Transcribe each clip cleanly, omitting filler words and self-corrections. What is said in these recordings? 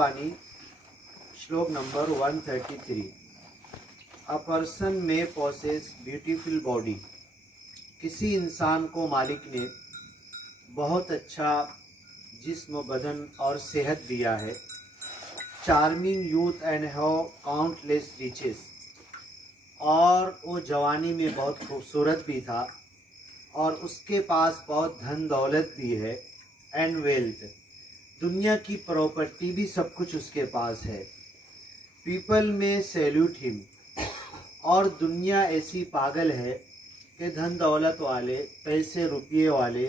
वाणी श्लोक number 133। A person में possesses beautiful body. किसी इंसान को मालिक ने बहुत अच्छा जिस्म, बदन और सेहत दिया है। Charming youth and have countless riches. और वो जवानी में बहुत खूबसूरत भी था और उसके पास बहुत धन दौलत भी है। एंड वेल्थ, दुनिया की प्रॉपर्टी भी सब कुछ उसके पास है। पीपल में सैल्यूट हिम, और दुनिया ऐसी पागल है कि धन दौलत वाले, पैसे रुपये वाले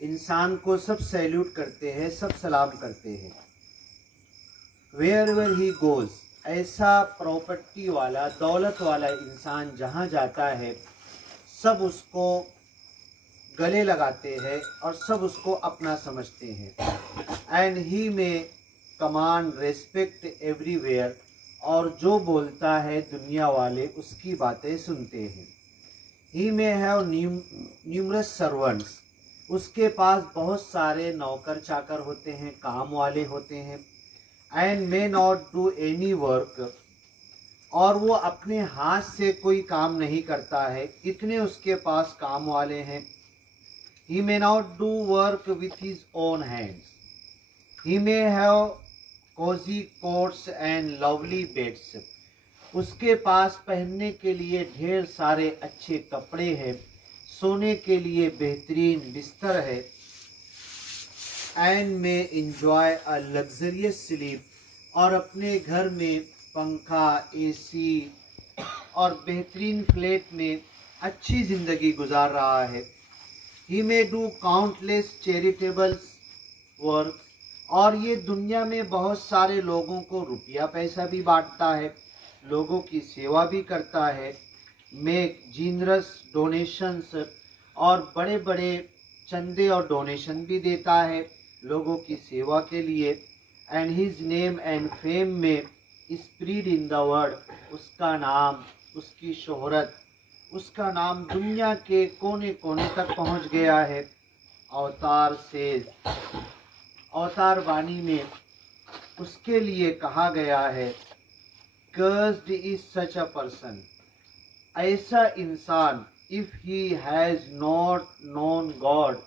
इंसान को सब सैल्यूट करते हैं, सब सलाम करते हैं। वेयर ही गोज, ऐसा प्रॉपर्टी वाला, दौलत वाला इंसान जहाँ जाता है सब उसको गले लगाते हैं और सब उसको अपना समझते हैं। एंड ही में कमांड रेस्पेक्ट एवरीवेयर, और जो बोलता है दुनिया वाले उसकी बातें सुनते हैं। ही में हैव न्यूमरस सर्वेंट्स, उसके पास बहुत सारे नौकर चाकर होते हैं, काम वाले होते हैं। And may not do any work, और वो अपने हाथ से कोई काम नहीं करता है, इतने उसके पास काम वाले हैं। He may not do work with his own hands. He may have cozy coats and lovely beds. उसके पास पहनने के लिए ढेर सारे अच्छे कपड़े हैं, सोने के लिए बेहतरीन बिस्तर है। And may enjoy a luxurious sleep, और अपने घर में पंखा, एसी और बेहतरीन फ्लैट में अच्छी जिंदगी गुजार रहा है। He may do countless charitable work, और ये दुनिया में बहुत सारे लोगों को रुपया पैसा भी बांटता है, लोगों की सेवा भी करता है। Make generous donations, और बड़े बड़े चंदे और डोनेशन भी देता है लोगों की सेवा के लिए। And his name and fame में spread in the world, उसका नाम, उसकी शोहरत, उसका नाम दुनिया के कोने कोने तक पहुंच गया है। अवतार से, अवतार वाणी में उसके लिए कहा गया है, cursed is such a person, ऐसा इंसान, if he has not known God,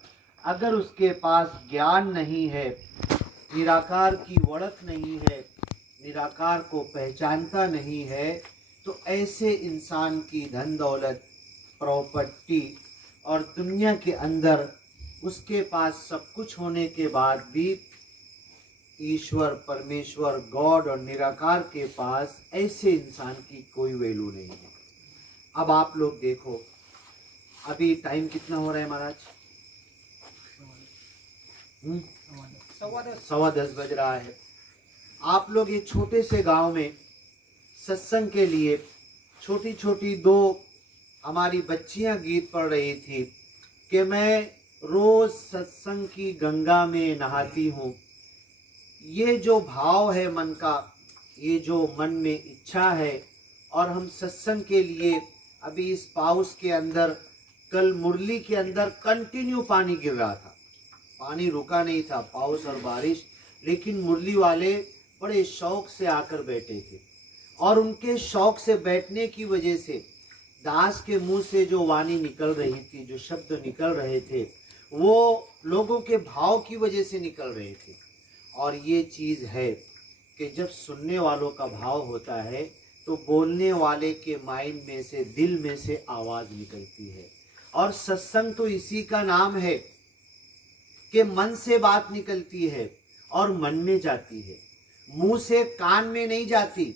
अगर उसके पास ज्ञान नहीं है, निराकार की वड़क नहीं है, निराकार को पहचानता नहीं है, तो ऐसे इंसान की धन दौलत, प्रॉपर्टी और दुनिया के अंदर उसके पास सब कुछ होने के बाद भी ईश्वर, परमेश्वर, गॉड और निराकार के पास ऐसे इंसान की कोई वैल्यू नहीं है। अब आप लोग देखो, अभी टाइम कितना हो रहा है महाराज? 10:15 बज रहा है। आप लोग एक छोटे से गांव में सत्संग के लिए छोटी छोटी दो हमारी बच्चियां गीत पढ़ रही थी कि मैं रोज सत्संग की गंगा में नहाती हूँ। ये जो भाव है मन का, ये जो मन में इच्छा है, और हम सत्संग के लिए अभी इस पाउस के अंदर, कल मुरली के अंदर कंटिन्यू पानी गिर रहा था, पानी रुका नहीं था, पाउस और बारिश, लेकिन मुरली वाले बड़े शौक से आकर बैठे थे। और उनके शौक से बैठने की वजह से दास के मुंह से जो वाणी निकल रही थी, जो शब्द निकल रहे थे, वो लोगों के भाव की वजह से निकल रहे थे। और ये चीज है कि जब सुनने वालों का भाव होता है तो बोलने वाले के माइंड में से, दिल में से आवाज निकलती है। और सत्संग तो इसी का नाम है कि मन से बात निकलती है और मन में जाती है, मुंह से कान में नहीं जाती।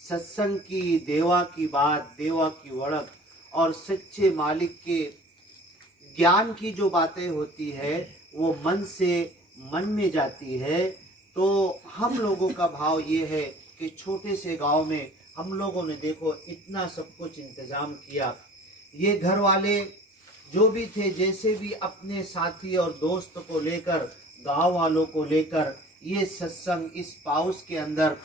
सत्संग की, देवा की बात, देवा की वड़क और सच्चे मालिक के ज्ञान की जो बातें होती है वो मन से मन में जाती है। तो हम लोगों का भाव ये है कि छोटे से गांव में हम लोगों ने देखो इतना सब कुछ इंतजाम किया। ये घर वाले जो भी थे, जैसे भी अपने साथी और दोस्त को लेकर, गांव वालों को लेकर ये सत्संग इस पाउस के अंदर,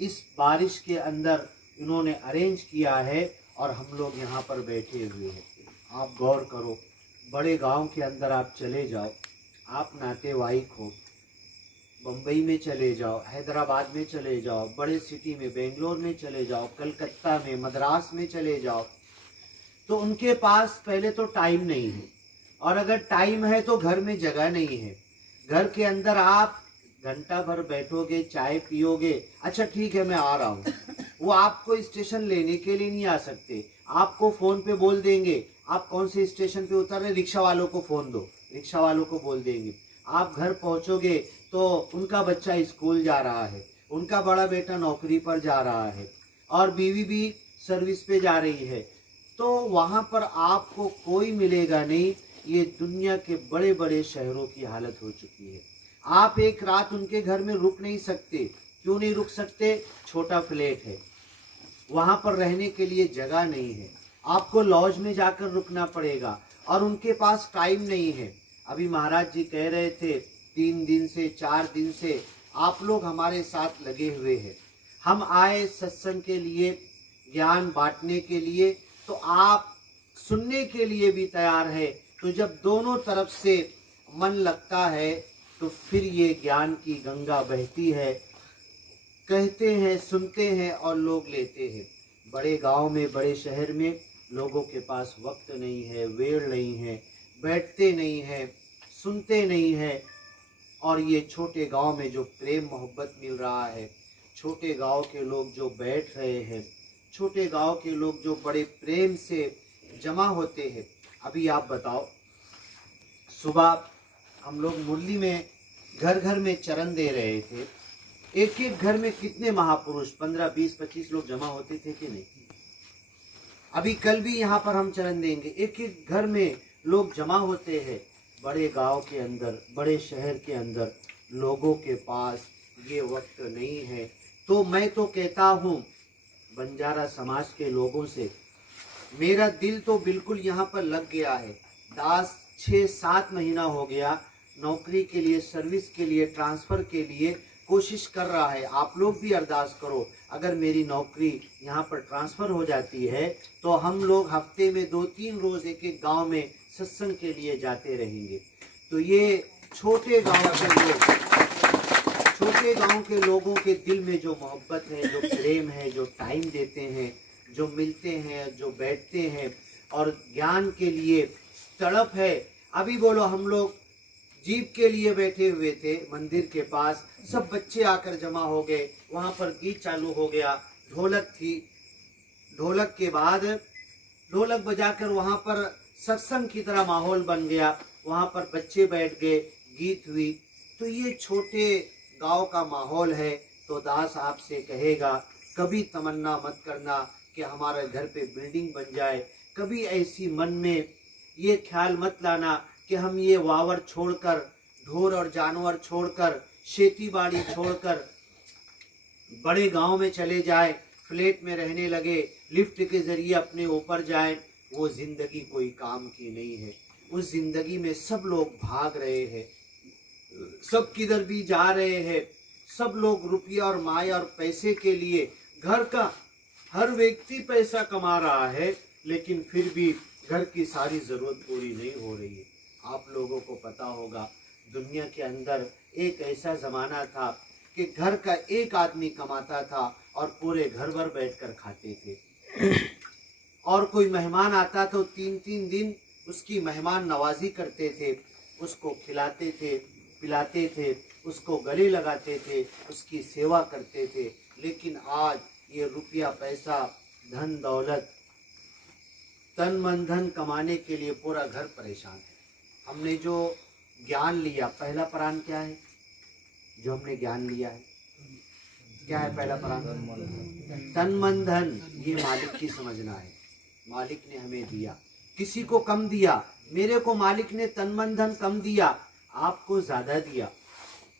इस बारिश के अंदर इन्होंने अरेंज किया है और हम लोग यहाँ पर बैठे हुए हैं। आप गौर करो, बड़े गांव के अंदर आप चले जाओ, आप नातेवाईक हो, बम्बई में चले जाओ, हैदराबाद में चले जाओ, बड़े सिटी में बेंगलोर में चले जाओ, कलकत्ता में, मद्रास में चले जाओ, तो उनके पास पहले तो टाइम नहीं है, और अगर टाइम है तो घर में जगह नहीं है। घर के अंदर आप घंटा भर बैठोगे, चाय पियोगे, अच्छा ठीक है मैं आ रहा हूँ, वो आपको स्टेशन लेने के लिए नहीं आ सकते। आपको फोन पे बोल देंगे आप कौन से स्टेशन पे उतर रहे, रिक्शा वालों को फोन दो, रिक्शा वालों को बोल देंगे। आप घर पहुंचोगे तो उनका बच्चा स्कूल जा रहा है, उनका बड़ा बेटा नौकरी पर जा रहा है, और बीवी भी सर्विस पे जा रही है, तो वहां पर आपको कोई मिलेगा नहीं। ये दुनिया के बड़े बड़े शहरों की हालत हो चुकी है। आप एक रात उनके घर में रुक नहीं सकते। क्यों नहीं रुक सकते? छोटा फ्लैट है, वहां पर रहने के लिए जगह नहीं है, आपको लॉज में जाकर रुकना पड़ेगा, और उनके पास टाइम नहीं है। अभी महाराज जी कह रहे थे 3 दिन से 4 दिन से आप लोग हमारे साथ लगे हुए हैं। हम आए सत्संग के लिए, ज्ञान बांटने के लिए, तो आप सुनने के लिए भी तैयार है। तो जब दोनों तरफ से मन लगता है तो फिर ये ज्ञान की गंगा बहती है। कहते हैं, सुनते हैं और लोग लेते हैं। बड़े गांव में, बड़े शहर में लोगों के पास वक्त नहीं है, वेळ नहीं है, बैठते नहीं है, सुनते नहीं है। और ये छोटे गांव में जो प्रेम मोहब्बत मिल रहा है, छोटे गांव के लोग जो बैठ रहे हैं, छोटे गांव के लोग जो बड़े प्रेम से जमा होते हैं। अभी आप बताओ, सुबह हम लोग मुरली में घर घर में चरण दे रहे थे। एक एक घर में कितने महापुरुष 15, 20, 25 लोग जमा होते थे कि नहीं? अभी कल भी यहाँ पर हम चरण देंगे, एक एक घर में लोग जमा होते हैं। बड़े गांव के अंदर, बड़े शहर के अंदर लोगों के पास ये वक्त नहीं है। तो मैं तो कहता हूँ बंजारा समाज के लोगों से, मेरा दिल तो बिल्कुल यहाँ पर लग गया है। 6-7 महीना हो गया नौकरी के लिए, सर्विस के लिए, ट्रांसफ़र के लिए कोशिश कर रहा है। आप लोग भी अरदास करो, अगर मेरी नौकरी यहाँ पर ट्रांसफ़र हो जाती है तो हम लोग हफ्ते में 2-3 रोज़ एक एक गांव में सत्संग के लिए जाते रहेंगे। तो ये छोटे गांव के लोगों के दिल में जो मोहब्बत है, जो प्रेम है, जो टाइम देते हैं, जो मिलते हैं, जो बैठते हैं और ज्ञान के लिए तड़प है। अभी बोलो, हम लोग जीप के लिए बैठे हुए थे मंदिर के पास, सब बच्चे आकर जमा हो गए, वहां पर गीत चालू हो गया, ढोलक थी, ढोलक के बाद ढोलक बजाकर वहां पर सत्संग की तरह माहौल बन गया, वहां पर बच्चे बैठ गए, गीत हुई। तो ये छोटे गांव का माहौल है। तो दास आपसे कहेगा, कभी तमन्ना मत करना कि हमारे घर पे बिल्डिंग बन जाए, कभी ऐसी मन में ये ख्याल मत लाना कि हम ये वावर छोड़कर, ढोर और जानवर छोड़कर, खेती बाड़ी छोड़कर बड़े गांव में चले जाए, फ्लैट में रहने लगे, लिफ्ट के जरिए अपने ऊपर जाए। वो जिंदगी कोई काम की नहीं है। उस जिंदगी में सब लोग भाग रहे हैं, सब किधर भी जा रहे हैं, सब लोग रुपया और माया और पैसे के लिए, घर का हर व्यक्ति पैसा कमा रहा है, लेकिन फिर भी घर की सारी जरूरत पूरी नहीं हो रही है। आप लोगों को पता होगा, दुनिया के अंदर एक ऐसा जमाना था कि घर का एक आदमी कमाता था और पूरे घर भर बैठकर खाते थे। और कोई मेहमान आता तो 3-3 दिन उसकी मेहमान नवाजी करते थे, उसको खिलाते थे, पिलाते थे, उसको गले लगाते थे, उसकी सेवा करते थे। लेकिन आज ये रुपया, पैसा, धन दौलत, तन मन धन कमाने के लिए पूरा घर परेशान है। हमने जो ज्ञान लिया, पहला प्राण क्या है जो हमने ज्ञान लिया है? क्या है पहला प्राण? तन मन धन। ये मालिक की समझना है। मालिक ने हमें दिया, किसी को कम दिया। मेरे को मालिक ने तन मन धन कम दिया, आपको ज्यादा दिया।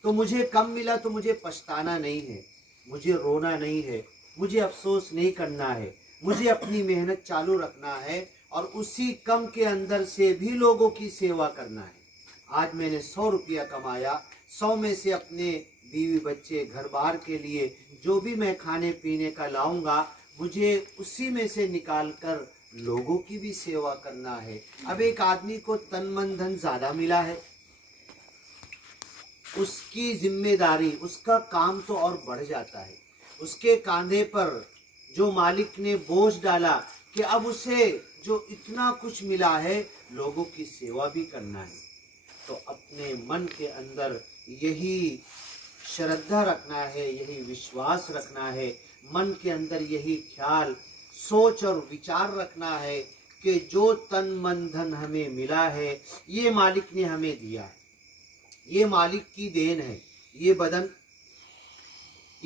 तो मुझे कम मिला तो मुझे पछताना नहीं है, मुझे रोना नहीं है, मुझे अफसोस नहीं करना है, मुझे अपनी मेहनत चालू रखना है और उसी कम के अंदर से भी लोगों की सेवा करना है। आज मैंने 100 रुपया कमाया, 100 में से अपने बीवी बच्चे घर बार के लिए जो भी मैं खाने पीने का लाऊंगा, मुझे उसी में से निकाल कर लोगों की भी सेवा करना है। अब एक आदमी को तन मन धन ज्यादा मिला है, उसकी जिम्मेदारी, उसका काम तो और बढ़ जाता है। उसके कांधे पर जो मालिक ने बोझ डाला कि अब उसे जो इतना कुछ मिला है, लोगों की सेवा भी करना है, तो अपने मन के अंदर यही श्रद्धा रखना है, यही विश्वास रखना है, मन के अंदर यही ख्याल, सोच और विचार रखना है कि जो तन मन धन हमें मिला है, ये मालिक ने हमें दिया है, ये मालिक की देन है। ये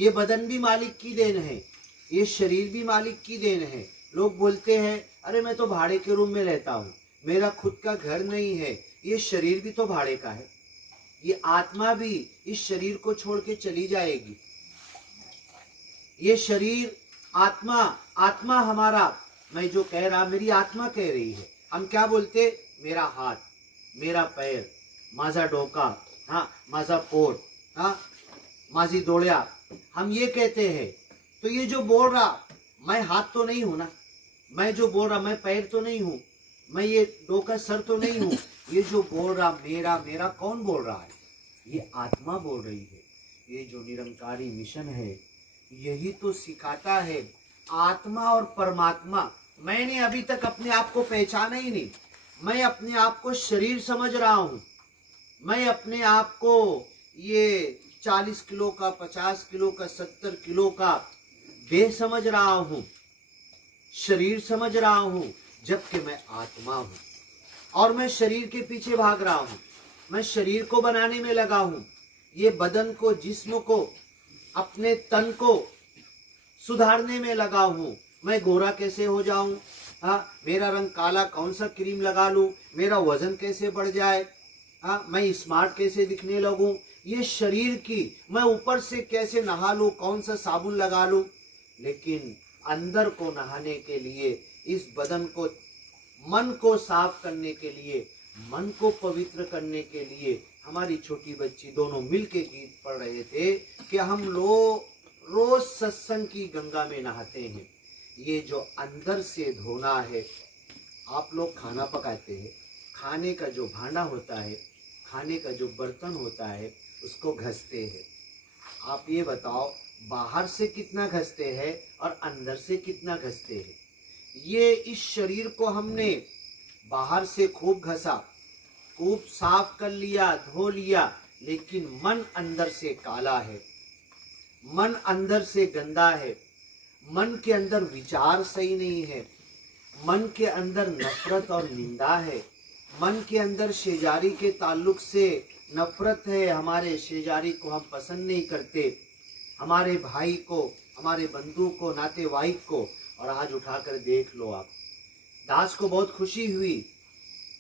बदन भी मालिक की देन है, ये शरीर भी मालिक की देन है। लोग बोलते हैं अरे मैं तो भाड़े के रूम में रहता हूँ, मेरा खुद का घर नहीं है। ये शरीर भी तो भाड़े का है, ये आत्मा भी इस शरीर को छोड़ के चली जाएगी। ये शरीर आत्मा हमारा, मैं जो कह रहा मेरी आत्मा कह रही है। हम क्या बोलते, मेरा हाथ, मेरा पैर, माझा डोका, हाँ माझा पोट, हाँ माझी डोळ्या, हम ये कहते हैं। तो ये जो बोल रहा, मैं हाथ तो नहीं हूं ना, मैं जो बोल रहा मैं पैर तो नहीं हूं, मैं ये डोका सर तो नहीं हूं। ये जो बोल रहा मेरा मेरा कौन बोल रहा है, ये आत्मा बोल रही है। ये जो निरंकारी मिशन है यही तो सिखाता है, आत्मा और परमात्मा। मैंने अभी तक अपने आप को पहचाना ही नहीं, मैं अपने आप को शरीर समझ रहा हूं, मैं अपने आप को ये 40 किलो का, 50 किलो का, 70 किलो का देह समझ रहा हूं, शरीर समझ रहा हूं, जबकि मैं आत्मा हूं और मैं शरीर के पीछे भाग रहा हूं। मैं शरीर को बनाने में लगा हूं, ये बदन को, जिस्म को, अपने तन को सुधारने में लगा हूं। मैं गोरा कैसे हो जाऊं, हाँ मेरा रंग काला, कौन सा क्रीम लगा लूं, मेरा वजन कैसे बढ़ जाए, हाँ मैं स्मार्ट कैसे दिखने लगूं, ये शरीर की, मैं ऊपर से कैसे नहा लूं, कौन सा साबुन लगा लूं। लेकिन अंदर को नहाने के लिए, इस बदन को, मन को साफ करने के लिए, मन को पवित्र करने के लिए हमारी छोटी बच्ची दोनों मिलके गीत पढ़ रहे थे कि हम लोग रोज सत्संग की गंगा में नहाते हैं। ये जो अंदर से धोना है, आप लोग खाना पकाते हैं, खाने का जो भांडा होता है, खाने का जो बर्तन होता है, उसको घसते हैं। आप ये बताओ बाहर से कितना घसते हैं और अंदर से कितना घसते हैं। ये इस शरीर को हमने बाहर से खूब घसा, खूब साफ कर लिया, धो लिया, लेकिन मन अंदर से काला है, मन अंदर से गंदा है, मन के अंदर विचार सही नहीं है, मन के अंदर नफरत और निंदा है, मन के अंदर शेजारी के ताल्लुक से नफरत है, हमारे शेजारी को हम पसंद नहीं करते, हमारे भाई को, हमारे बंधु को, नातेवाईक को। और आज उठाकर देख लो आप, दास को बहुत खुशी हुई,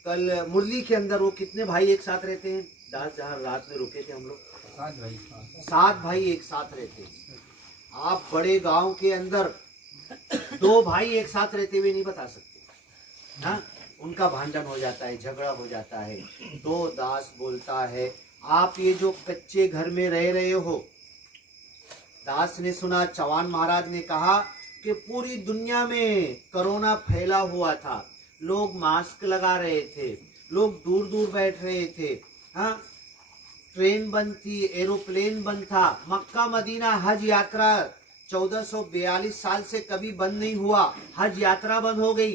कल मुरली के अंदर वो कितने भाई एक साथ रहते हैं दास, जहाँ रात में रुके थे हम लोग, 7 भाई एक साथ रहते हैं। आप बड़े गांव के अंदर 2 भाई एक साथ रहते हुए नहीं बता सकते, हाँ उनका भांडन हो जाता है, झगड़ा हो जाता है। तो दास बोलता है आप ये जो कच्चे घर में रह रहे हो, दास ने सुना चौहान महाराज ने कहा कि पूरी दुनिया में कोरोना फैला हुआ था, लोग मास्क लगा रहे थे, लोग दूर दूर बैठ रहे थे, हाँ ट्रेन बंद थी, एरोप्लेन बंद था, मक्का मदीना हज यात्रा 1442 साल से कभी बंद नहीं हुआ, हज यात्रा बंद हो गई,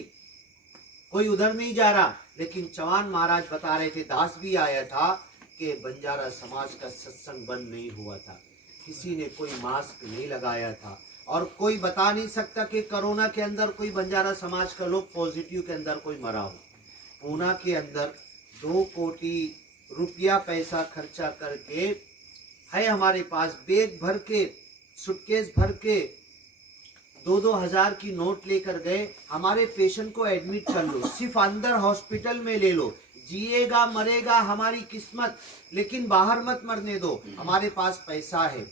कोई उधर नहीं जा रहा। लेकिन चौहान महाराज बता रहे थे, दास भी आया था, कि बंजारा समाज का सत्संग बंद नहीं हुआ था, किसी ने कोई मास्क नहीं लगाया था, और कोई बता नहीं सकता कि कोरोना के अंदर कोई बंजारा समाज का लोग पॉजिटिव के अंदर कोई मरा हो। पूना के अंदर 2 कोटी रुपया पैसा खर्चा करके है हमारे पास, बैग भर के, सूटकेस भर के 2-2 हजार की नोट लेकर गए, हमारे पेशेंट को एडमिट कर लो, सिर्फ अंदर हॉस्पिटल में ले लो, जिएगा मरेगा हमारी किस्मत, लेकिन बाहर मत मरने दो, हमारे पास पैसा है।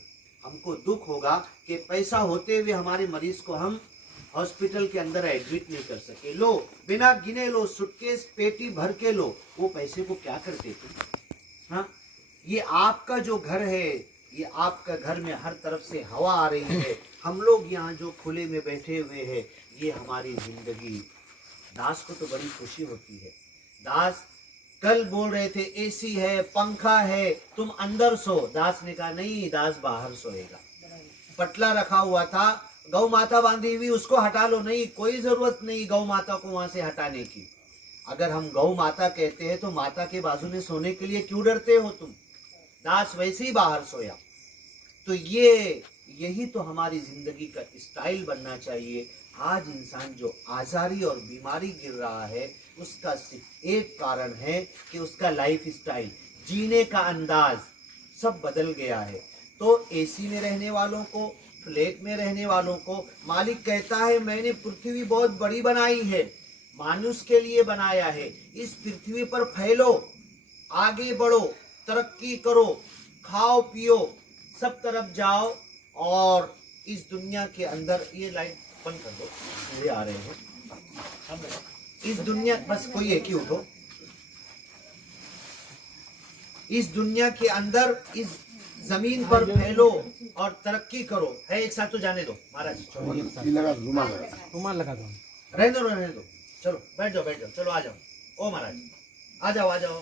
हमको दुख होगा कि पैसा होते हुए हमारे मरीज को हम हॉस्पिटल के अंदर एडमिट नहीं कर सके। लो बिना गिने लो, सूटकेस पेटी भर के लो, वो पैसे को क्या करते थे। हाँ ये आपका जो घर है, ये आपका घर में हर तरफ से हवा आ रही है, हम लोग यहाँ जो खुले में बैठे हुए हैं, ये हमारी जिंदगी। दास को तो बड़ी खुशी होती है, दास कल बोल रहे थे एसी है, पंखा है, तुम अंदर सो। दास ने कहा नहीं, दास बाहर सोएगा। पटला रखा हुआ था, गौ माता बांधी हुई, उसको हटा लो। नहीं, कोई जरूरत नहीं गौ माता को वहां से हटाने की। अगर हम गौ माता कहते हैं तो माता के बाजू में सोने के लिए क्यों डरते हो तुम? दास वैसे ही बाहर सोया। तो यही तो हमारी जिंदगी का स्टाइल बनना चाहिए। आज इंसान जो आजारी और बीमारी गिर रहा है, उसका सिर्फ एक कारण है कि उसका लाइफ स्टाइल, जीने का अंदाज सब बदल गया है। तो एसी में रहने वालों को, फ्लैट में रहने वालों को मालिक कहता है मैंने पृथ्वी बहुत बड़ी बनाई है, मानुष के लिए बनाया है। इस पृथ्वी पर फैलो, आगे बढ़ो, तरक्की करो, खाओ पियो, सब तरफ जाओ। और इस दुनिया के अंदर, ये लाइट बंद कर दो, ये आ रहे हैं। इस दुनिया, बस कोई एक ही उठो। इस दुनिया के अंदर, इस जमीन पर फैलो और तरक्की करो। है एक साथ तो जाने दो महाराज, रुमाल लगा दो, रहने दो। चलो बैठ जाओ, चलो आ जाओ। ओ महाराज आ जाओ।